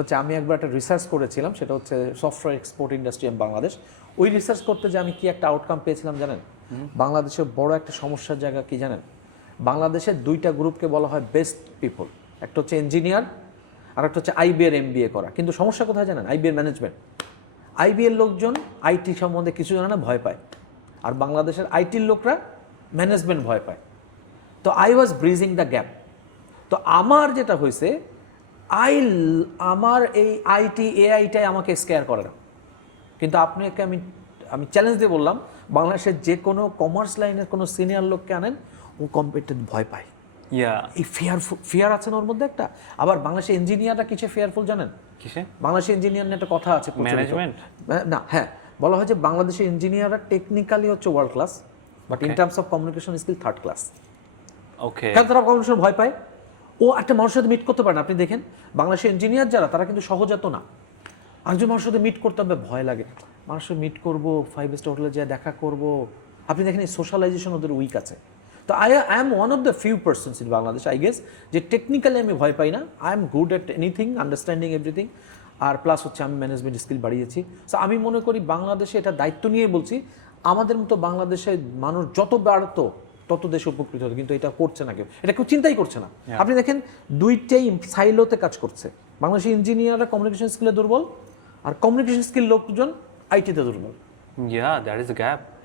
হচ্ছে আমি একবার একটা রিসার্চ করেছিলাম, সেটা হচ্ছে software export industry in Bangladesh. ওই রিসার্চ করতে যে আমি কি একটা আউটকাম পেয়েছিলাম জানেন? বাংলাদেশের বড় একটা সমস্যার জায়গা কি জানেন? বাংলাদেশের দুইটা গ্রুপকে বলা হয় বেস্ট পিপল। একটা হচ্ছে ইঞ্জিনিয়ার আর একটা হচ্ছে আইবিএর এমবিএ করা। কিন্তু সমস্যা কোথায় জানেন? আইবিএর ম্যানেজমেন্ট। আইবিএর লোকজন আইটি সম্বন্ধে কিছু জানে না, ভয় পায়। আর বাংলাদেশের আইটির লোকরা ম্যানেজমেন্ট ভয় পায়। তো I was bridging the gap. তো আমার যেটা হয়েছে, আমার এই আইটি এআইটাই আমাকে স্কেয়ার করে না। কিন্তু আপনাকে আমি আমি চ্যালেঞ্জ দিয়ে বললাম, বাংলাদেশের যে কোনো কমার্স লাইনের কোনো সিনিয়র লোককে আনেন, ও কম্পিটিটিভ ভয় পায়। এই ফিয়ার আছে না ওর মধ্যে একটা। আবার বাংলাদেশের ইঞ্জিনিয়াররা কিসে ফিয়ারফুল জানেন? কিসে? বাংলাদেশের ইঞ্জিনিয়ার নিয়ে একটা কথা আছে প্রচলিত। ম্যানেজমেন্ট? না, হ্যাঁ, বলা হয় যে বাংলাদেশের ইঞ্জিনিয়াররা টেকনিক্যালি হচ্ছে world class, but in terms of communication skill third class. Okay. কারণ তারা কমিউনিকেশন ভয় পায়। ও একটা মানুষের সাথে মিট করতে পারে না। আপনি দেখেন বাংলাদেশের ইঞ্জিনিয়ার যারা, তারা কিন্তু সহজাত না। আরেকজন মানুষের সাথে মিট করতে হবে, ভয় লাগে। মানুষের মিট করবো, 5 স্টার হোটেলে যেয়ে দেখা করব। আপনি দেখেন এই সোশ্যালাইজেশন ওদের উইক আছে। তো I am one of the few persons in Bangladesh, I guess, যে টেকনিক্যালি আমি ভয় পাই না। I am good at anything, understanding everything. আর প্লাস হচ্ছে আমি ম্যানেজমেন্ট স্কিল বাড়িয়েছি। সো আমি মনে করি বাংলাদেশে এটা দায়িত্ব নিয়ে বলছি, আমাদের মতো বাংলাদেশে মানুষ যত বাড়তো তত দেশে উপকৃত হতো, কিন্তু এটা করছে না কেউ, এটা কেউ চিন্তাই করছে না। আপনি দেখেন দুইটাই সাইলোতে কাজ করছে। বাংলাদেশের ইঞ্জিনিয়াররা কমিউনিকেশন স্কিলে দুর্বল, আর কমিউনিকেশন স্কিল লোকজন আইটিতে দুর্বল। Yeah, that is a gap.